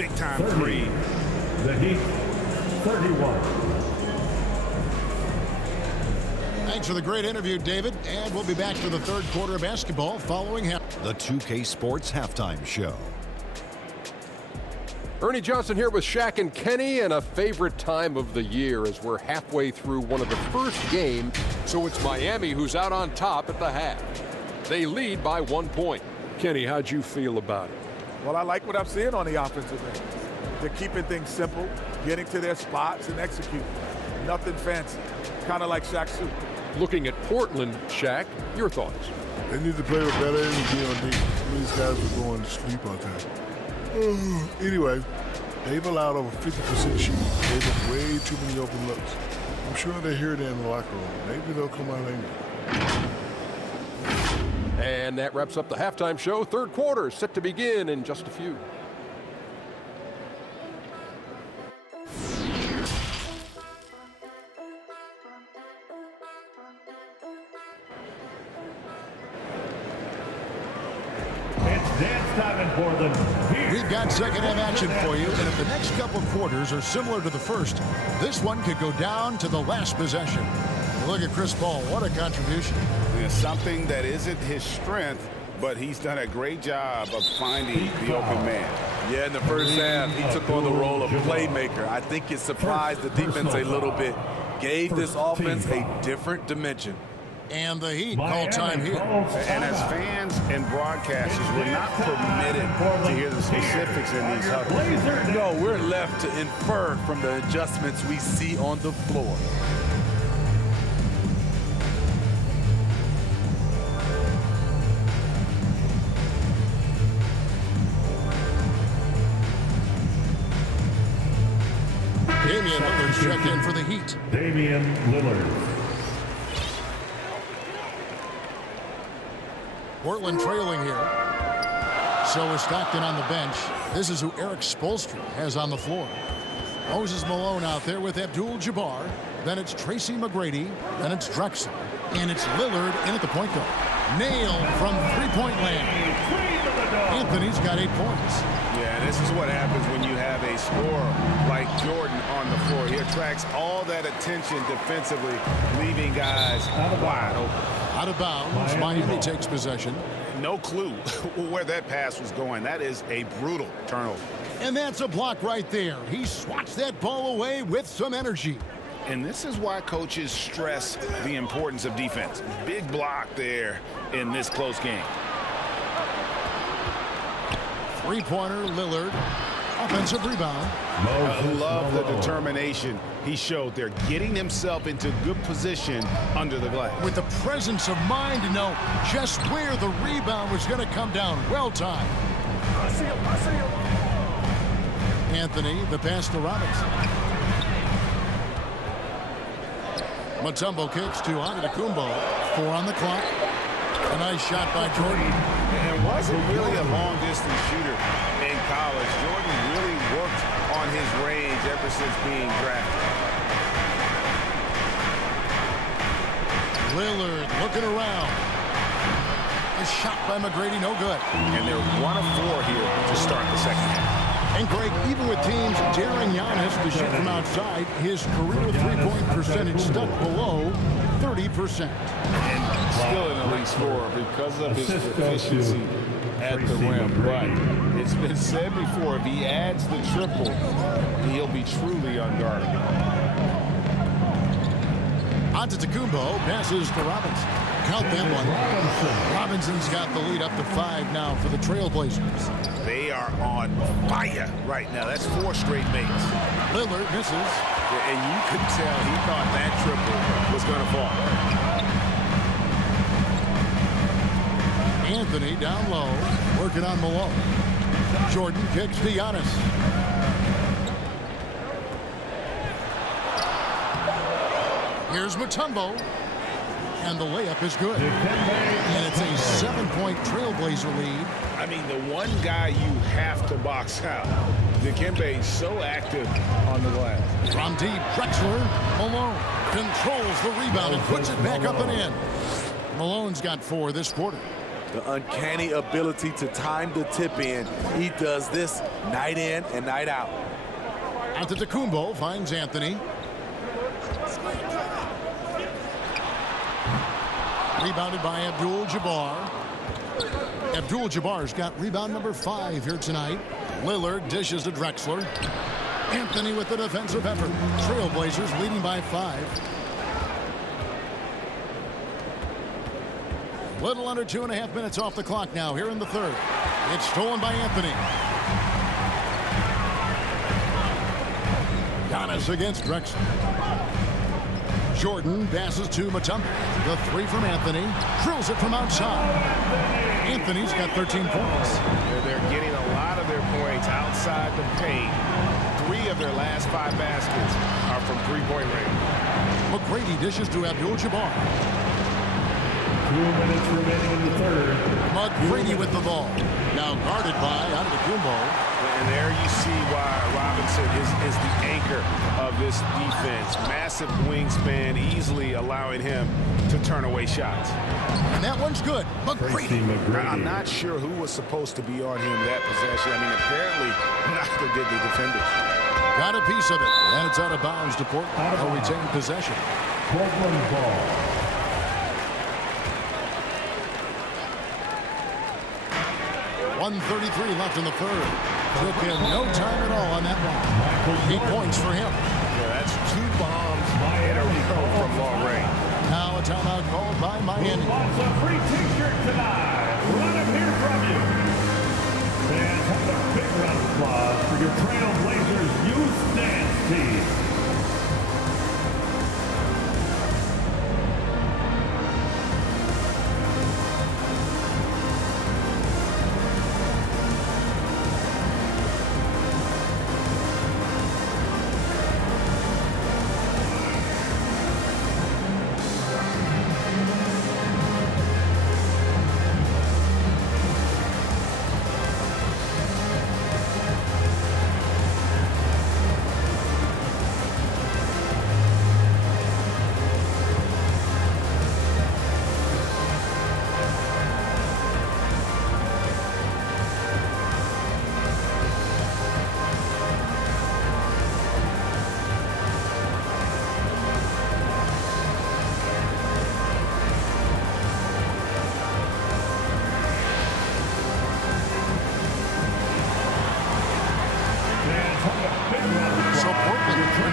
big-time three. The Heat, 31. Thanks for the great interview, David. And we'll be back for the third quarter of basketball following the 2K Sports Halftime Show. Ernie Johnson here with Shaq and Kenny, and a favorite time of the year as we're halfway through one of the first games. So it's Miami who's out on top at the half. They lead by 1 point. Kenny, how'd you feel about it? Well, I like what I'm seeing on the offensive end. They're keeping things simple, getting to their spots and executing. Nothing fancy, kind of like Shaq's suit. Looking at Portland, Shaq, your thoughts? They need to play with better energy on defense. These guys are going to sleep out there. Anyway, they've allowed over 50% shooting. They've got way too many open looks. I'm sure they hear it in the locker room. Maybe they'll come out angry. And that wraps up the halftime show. Third quarter set to begin in just a few. We've got second half action for you, and if the next couple quarters are similar to the first, this one could go down to the last possession. Look at Chris Paul. What a contribution. It's something that isn't his strength, but he's done a great job of finding the open man. Yeah, in the first half, he took on the role of playmaker. I think it surprised the defense a little bit. Gave this offense a different dimension. And the Heat call time here. And as fans and broadcasters, we're not permitted to hear the specifics in these huddles. No, we're left to infer from the adjustments we see on the floor. Damian Lillard's checked in for the Heat. Damian Lillard. Portland trailing here. So is Stockton on the bench. This is who Eric Spoelstra has on the floor. Moses Malone out there with Abdul-Jabbar. Then it's Tracy McGrady. Then it's Drexler. And it's Lillard in at the point guard. Nailed from three-point land. Anthony's got 8 points. Yeah, this is what happens when you have a scorer like Jordan on the floor. He attracts all that attention defensively, leaving guys wide open. Out of bounds, Miami takes possession. No clue where that pass was going. That is a brutal turnover. And that's a block right there. He swats that ball away with some energy. And this is why coaches stress the importance of defense. Big block there in this close game. Three-pointer, Lillard. Offensive rebound. I love the determination he showed there, getting himself into good position under the glass. With the presence of mind to know just where the rebound was going to come down. Well timed. I see him. Anthony, the pass to Robinson. Mutombo kicks to Antetokounmpo. 4 on the clock. A nice shot by Jordan. And wasn't really a long-distance shooter in college. Jordan really worked on his range ever since being drafted. Lillard looking around. A shot by McGrady, no good. And they're 1 of 4 here to start the second half. And Greg, even with teams daring Giannis to shoot from outside, his career three-point percentage stuck below 30%. And still an elite scorer because of his efficiency at the rim. But it's been said before, if he adds the triple, he'll be truly unguardable. Antetokounmpo passes to Robinson. Count that one. Robinson's got the lead up to 5 now for the Trailblazers. They are on fire right now. That's 4 straight makes. Lillard misses. And you could tell he thought that triple was going to fall. Anthony down low, working on Malone. Jordan kicks to Giannis. Here's Mutombo. And the layup is good. And it's a 7-point Trailblazer lead. I mean, the one guy you have to box out. Dikembe is so active on the glass. From deep, Drexler. Malone controls the rebound and puts it back up and in. Malone's got 4 this quarter. the uncanny ability to time the tip in. He does this night in and night out. Antetokounmpo finds Anthony. Rebounded by Abdul-Jabbar. Abdul-Jabbar's got rebound number 5 here tonight. Lillard dishes to Drexler. Anthony with the defensive effort. Trailblazers leading by 5. Little under 2.5 minutes off the clock now here in the third. It's stolen by Anthony. Giannis against Drexler. Jordan passes to Mutombo. The 3 from Anthony. Drills it from outside. Anthony's got 13 points. They're getting a lot of their points outside the paint. 3 of their last 5 baskets are from three-point range. McGrady dishes to Abdul-Jabbar. 2 minutes remaining in the third. McGrady with the ball. Now guarded by Antetokounmpo. And there you see why Robinson is the anchor of this defense. Massive wingspan, easily allowing him to turn away shots. And that one's good. McGrady. I'm not sure who was supposed to be on him that possession. I mean, apparently neither did the defenders. Got a piece of it. And it's out of bounds to Portland. They'll retain possession. Portland ball. 1:33 left in the third. Took him no time at all on that one. 8 points for him. Yeah, that's 2 bombs in a row from long range. Now a timeout called by Miami. Who wants a free t-shirt tonight? Let him hear from you. Fans, have a big round of applause for your Trailblazers youth dance team.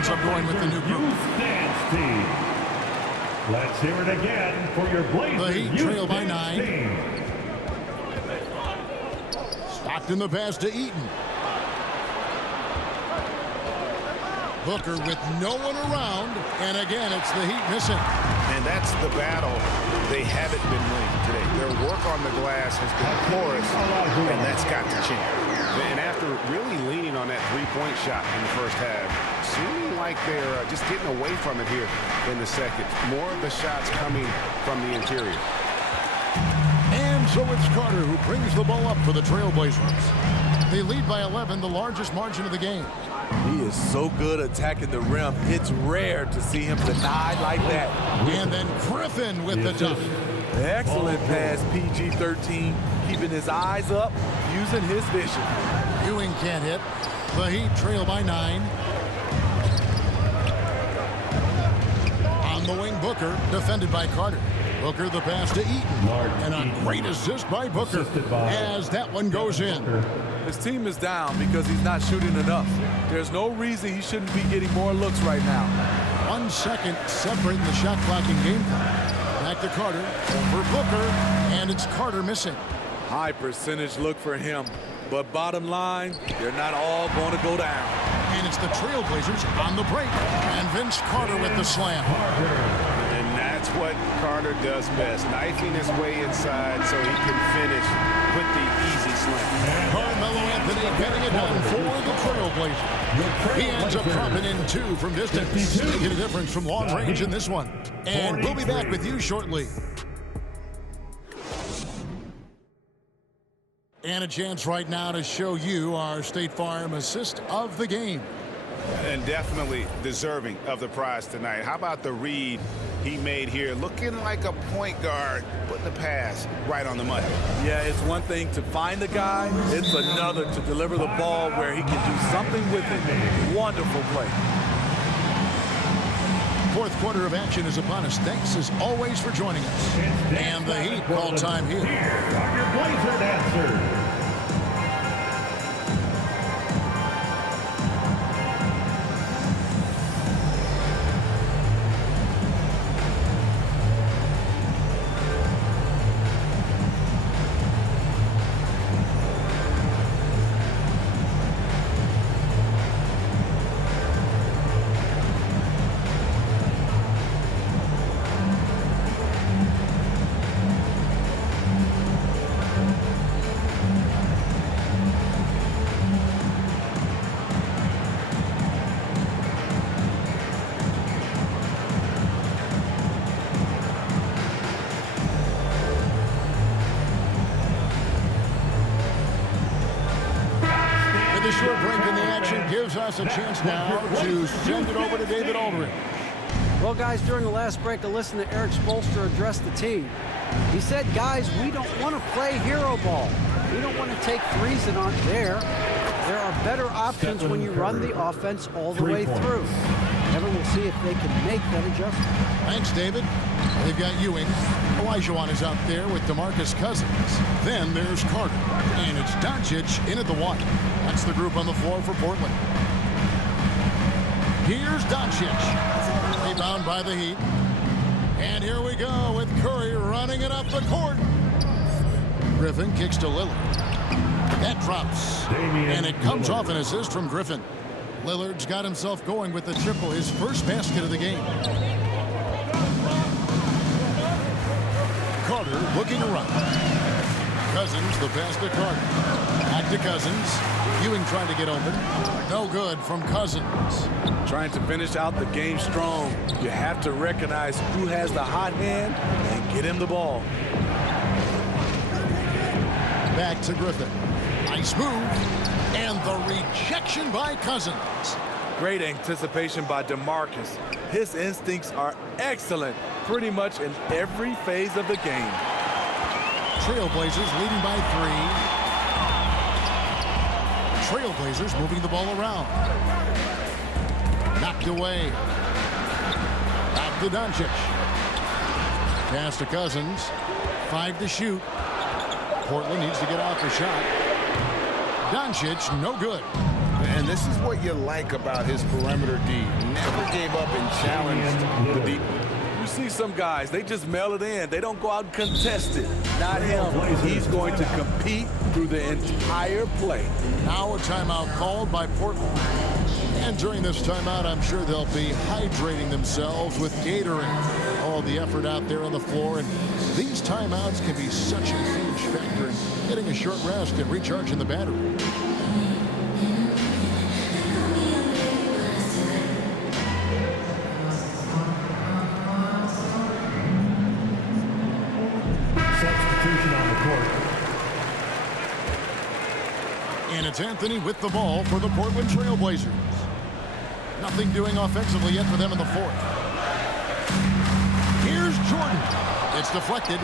I'm going with the new group. Dance team. Let's hear it again for your Blazers. The Heat trail by 9. Team. Stockton the pass to Eaton. Booker with no one around, and again it's the Heat missing. And that's the battle they haven't been winning today. Their work on the glass has been porous, and that's got to change. And after really leaning on that three-point shot in the first half, seeming like they're just getting away from it here in the second. More of the shots coming from the interior. And so it's Carter who brings the ball up for the Trailblazers. They lead by 11, the largest margin of the game. He is so good attacking the rim. It's rare to see him denied like that. And then Griffin with the dunk. Excellent pass, PG-13, keeping his eyes up, using his vision. Ewing can't hit. The Heat trail by 9. On the wing, Booker, defended by Carter. Booker the pass to Eaton. And a great assist by Booker as that one goes in. His team is down because he's not shooting enough. There's no reason he shouldn't be getting more looks right now. 1 second separating the shot clock and game time. Back to Carter, over Booker, and it's Carter missing. High percentage look for him, but bottom line, they're not all going to go down. And it's the Trailblazers on the break, and Vince Carter with the slam. And that's what Carter does best, knifing his way inside so he can finish with the easy slam. Carmelo Anthony getting it done for the Trailblazers. He ends up dropping in 2 from distance. Making a difference from long range in this one. And we'll be back with you shortly. And a chance right now to show you our State Farm assist of the game. And definitely deserving of the prize tonight. How about the read he made here, looking like a point guard, putting the pass right on the money. Yeah, it's one thing to find the guy. It's another to deliver the ball where he can do something with it. Wonderful play. Fourth quarter of action is upon us. Thanks as always for joining us. And the Heat call time here. Here are your Blazer dancers. The short break in the action gives us a chance now to send it over to David Aldridge. Well, guys, during the last break, I listened to Eric Spoelstra address the team. He said, guys, we don't want to play hero ball. We don't want to take threes that aren't there. There are better options when you run the offense all the way through. Evan will see if they can make that adjustment. Thanks, David. They've got Ewing. Olajuwon is out there with DeMarcus Cousins. Then there's Carter. And it's Doncic in at the one. That's the group on the floor for Portland. Here's Doncic. Rebound by the Heat. And here we go with Curry running it up the court. Griffin kicks to Lillard. That drops. And it comes off an assist from Griffin. Lillard's got himself going with the triple, his first basket of the game. Carter looking to run. Cousins, the pass to Carter. Back to Cousins. Ewing trying to get open. No good from Cousins. Trying to finish out the game strong. You have to recognize who has the hot hand and get him the ball. Back to Griffin. Nice move. And the rejection by Cousins. Great anticipation by DeMarcus. His instincts are excellent pretty much in every phase of the game. Trailblazers leading by 3. Trailblazers moving the ball around. Knocked away. Back to Doncic. Pass to Cousins. 5 to shoot. Portland needs to get out the shot. Doncic, no good. And this is what you like about his perimeter D. Never gave up and challenged the deep. You see some guys, they just mail it in. They don't go out and contest it. Not him. He's going to compete through the entire play. Now a timeout called by Portland. And during this timeout, I'm sure they'll be hydrating themselves with Gatorade. All the effort out there on the floor. And these timeouts can be such a huge factor in getting a short rest and recharging the battery. Substitution on the court. And it's Anthony with the ball for the Portland Trailblazers. Nothing doing offensively yet for them in the fourth. Here's Jordan. It's deflected.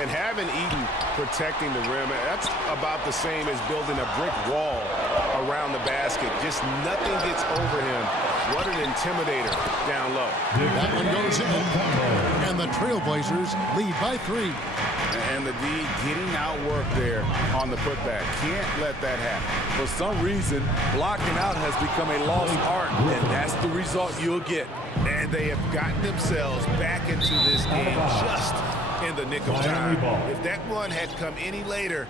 And having Eaton protecting the rim, that's about the same as building a brick wall around the basket. Just nothing gets over him. What an intimidator down low. That one goes in. And the Trailblazers lead by 3. And the D getting outworked there on the putback. Can't let that happen. For some reason, blocking out has become a lost art, and that's the result you'll get. And they have gotten themselves back into this game just in the nick of time. If that run had come any later,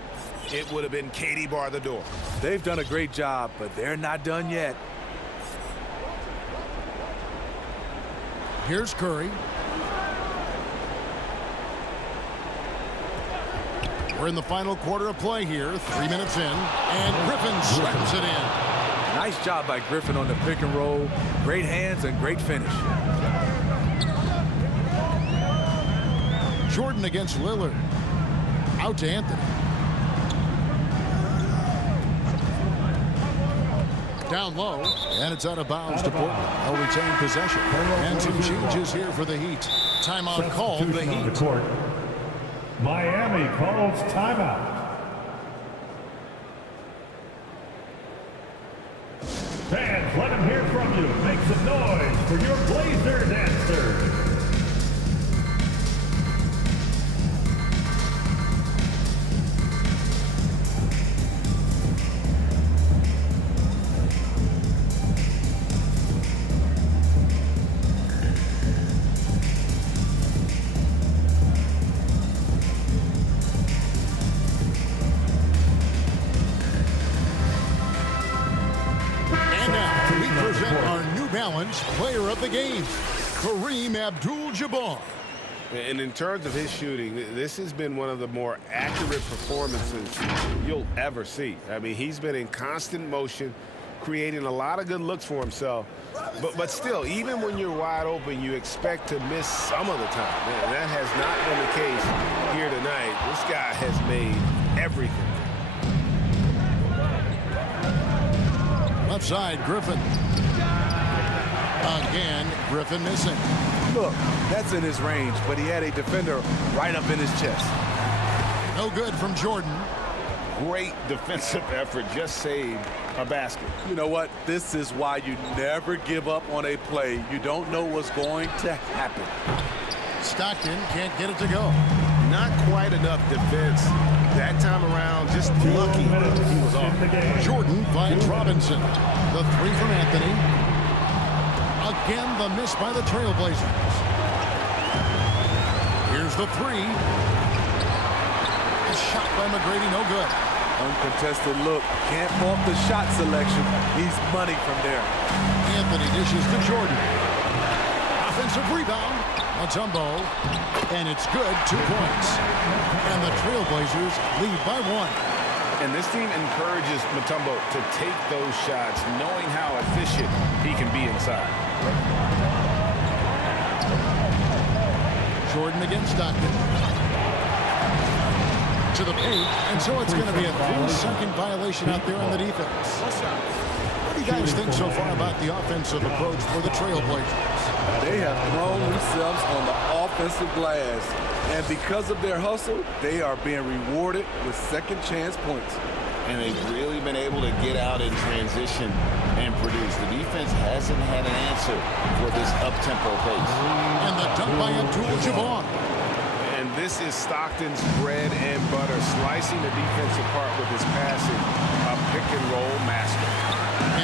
it would have been Katie bar the door. They've done a great job, but they're not done yet. Here's Curry. We're in the final quarter of play here. 3 minutes in. And Griffin slams it in. Nice job by Griffin on the pick and roll. Great hands and great finish. Jordan against Lillard. Out to Anthony. Down low, and it's out of bounds to Portland. They'll retain possession. And some changes here for the Heat. Timeout called the Substitution on Heat. the court. Miami calls timeout. Fans, let them hear from you. Make some noise for your Blazers answer. And now we present our New Balance Player of the Game, Kareem Abdul-Jabbar. And in terms of his shooting, this has been one of the more accurate performances you'll ever see. I mean, he's been in constant motion, creating a lot of good looks for himself. But still, even when you're wide open, you expect to miss some of the time. And that has not been the case here tonight. This guy has made everything. Left side, Griffin. Again, Griffin missing. Look, that's in his range, but he had a defender right up in his chest. No good from Jordan. Great defensive effort, just saved a basket. You know what? This is why you never give up on a play. You don't know what's going to happen. Stockton can't get it to go. Not quite enough defense that time around, just lucky he was off. Jordan finds Robinson. The three from Anthony. Again, the miss by the Trailblazers. Here's the three. A shot by McGrady, no good. Uncontested look. Can't fault the shot selection. He's money from there. Anthony dishes to Jordan. Offensive rebound. Mutombo. And it's good, 2 points. And the Trailblazers lead by 1. And this team encourages Mutombo to take those shots, knowing how efficient he can be inside. Jordan against Stockton. To the paint, and so it's going to be a 3-second violation out there on the defense. What do you guys think so far about the offensive approach for the Trailblazers? They have thrown themselves on the offensive glass, and because of their hustle, they are being rewarded with second chance points. And they've really been able to get out in transition and produce. The defense hasn't had an answer for this up-tempo pace. And the dunk by Abdul-Jabbar. And this is Stockton's bread and butter, slicing the defense apart with his passing, a pick-and-roll master.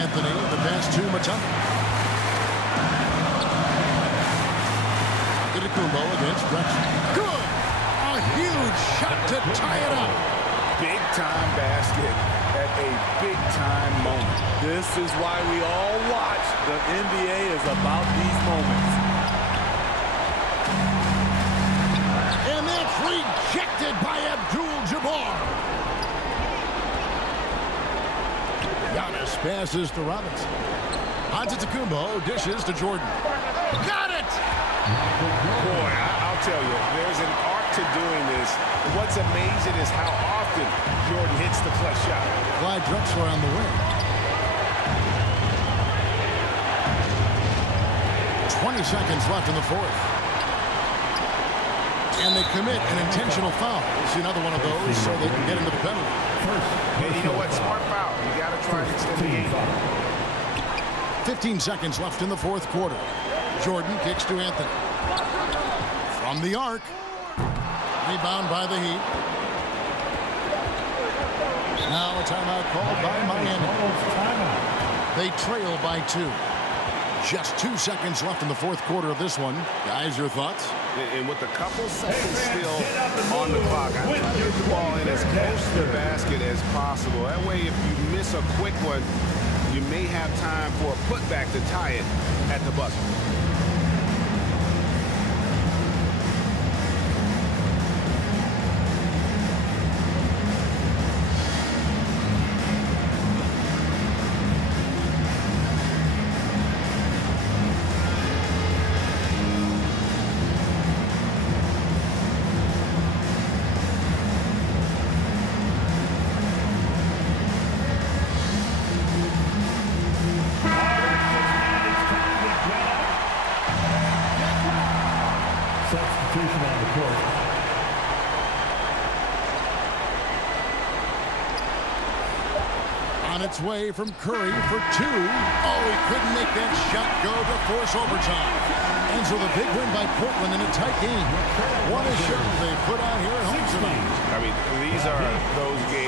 Anthony, the pass to Mutombo. Kumbo against Drexler. Good! A huge shot to tie it up. Big-time basket at a big-time moment. This is why we all watch. The NBA is about these moments. And that's rejected by Abdul-Jabbar. Giannis passes to Robinson. Antetokounmpo dishes to Jordan. Got it! Boy, I'll tell you, there's an art to doing this. What's amazing is how often Jordan hits the clutch shot. Clyde Drexler on the wing. 20 seconds left in the fourth. And they commit an intentional foul. See another one of those so they can get into the penalty. And you know what? Smart foul. You got to try and extend the game. 15 seconds left in the fourth quarter. Jordan kicks to Anthony. From the arc. Rebound by the Heat. Now a timeout called by Miami. They trail by 2. Just 2 seconds left in the fourth quarter of this one. Guys, your thoughts? And with a couple seconds still on the clock, I try to get the ball in as close to the basket as possible. That way, if you miss a quick one, you may have time for a putback to tie it at the buzzer. On its way from Curry for two. Oh, he couldn't make that shot go to force overtime. And so the big win by Portland in a tight game. What a show they put on here at home tonight. I mean, these are those games.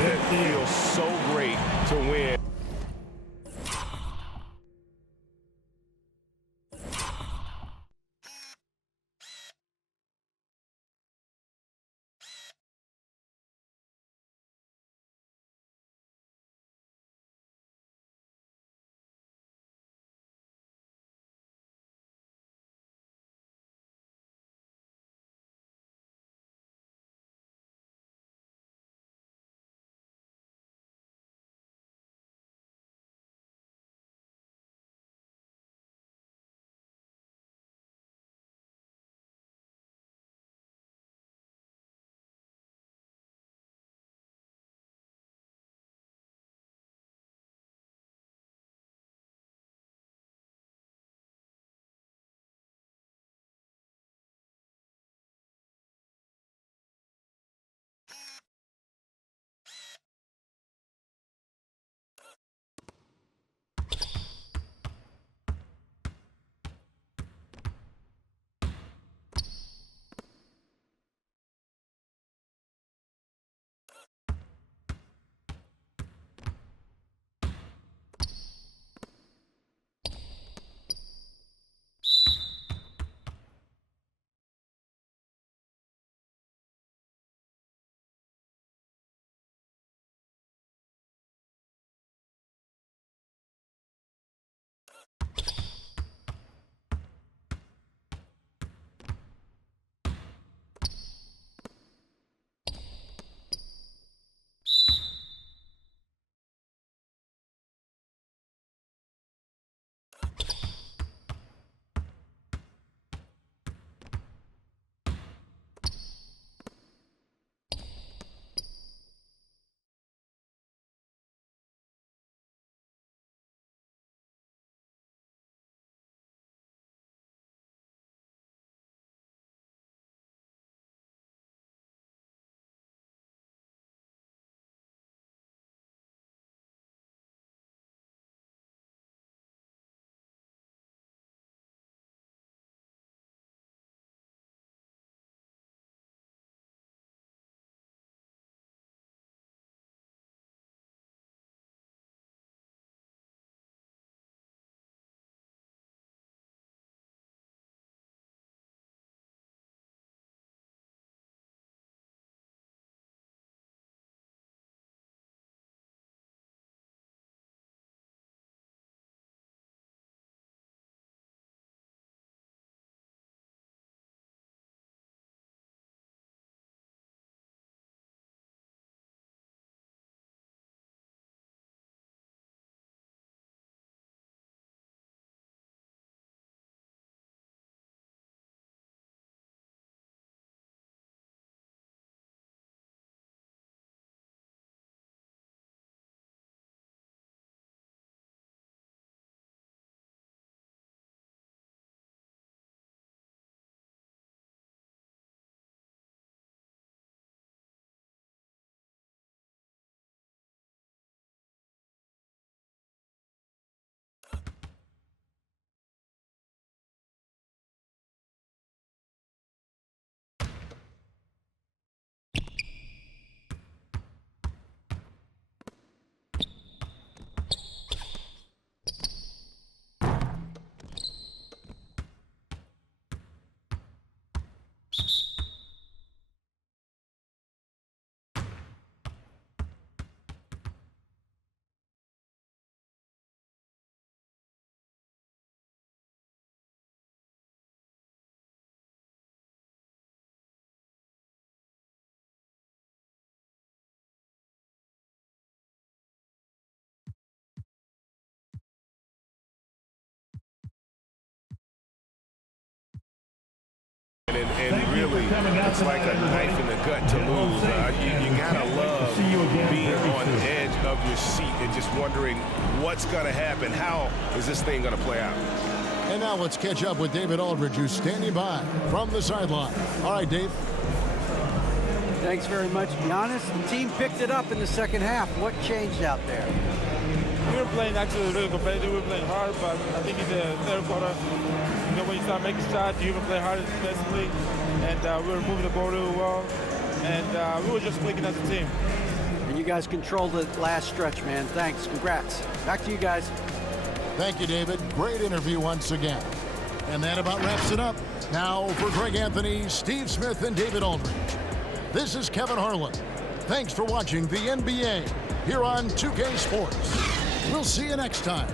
It feels so great to win. It's like a knife in the gut to lose. You gotta love being on the edge of your seat and just wondering what's gonna happen. How is this thing gonna play out? And now let's catch up with David Aldridge, who's standing by from the sideline. All right, Dave. Thanks very much, Giannis. The team picked it up in the second half. What changed out there? We were playing actually really competitive. We were playing hard, but I think in the third quarter, when you start making shots, you even play harder defensively, and we were moving the ball really well, and we were just clicking as a team. And you guys controlled the last stretch, man. Thanks. Congrats. Back to you guys. Thank you, David. Great interview once again. And that about wraps it up. Now for Greg Anthony, Steve Smith, and David Aldridge. This is Kevin Harlan. Thanks for watching the NBA here on 2K Sports. We'll see you next time.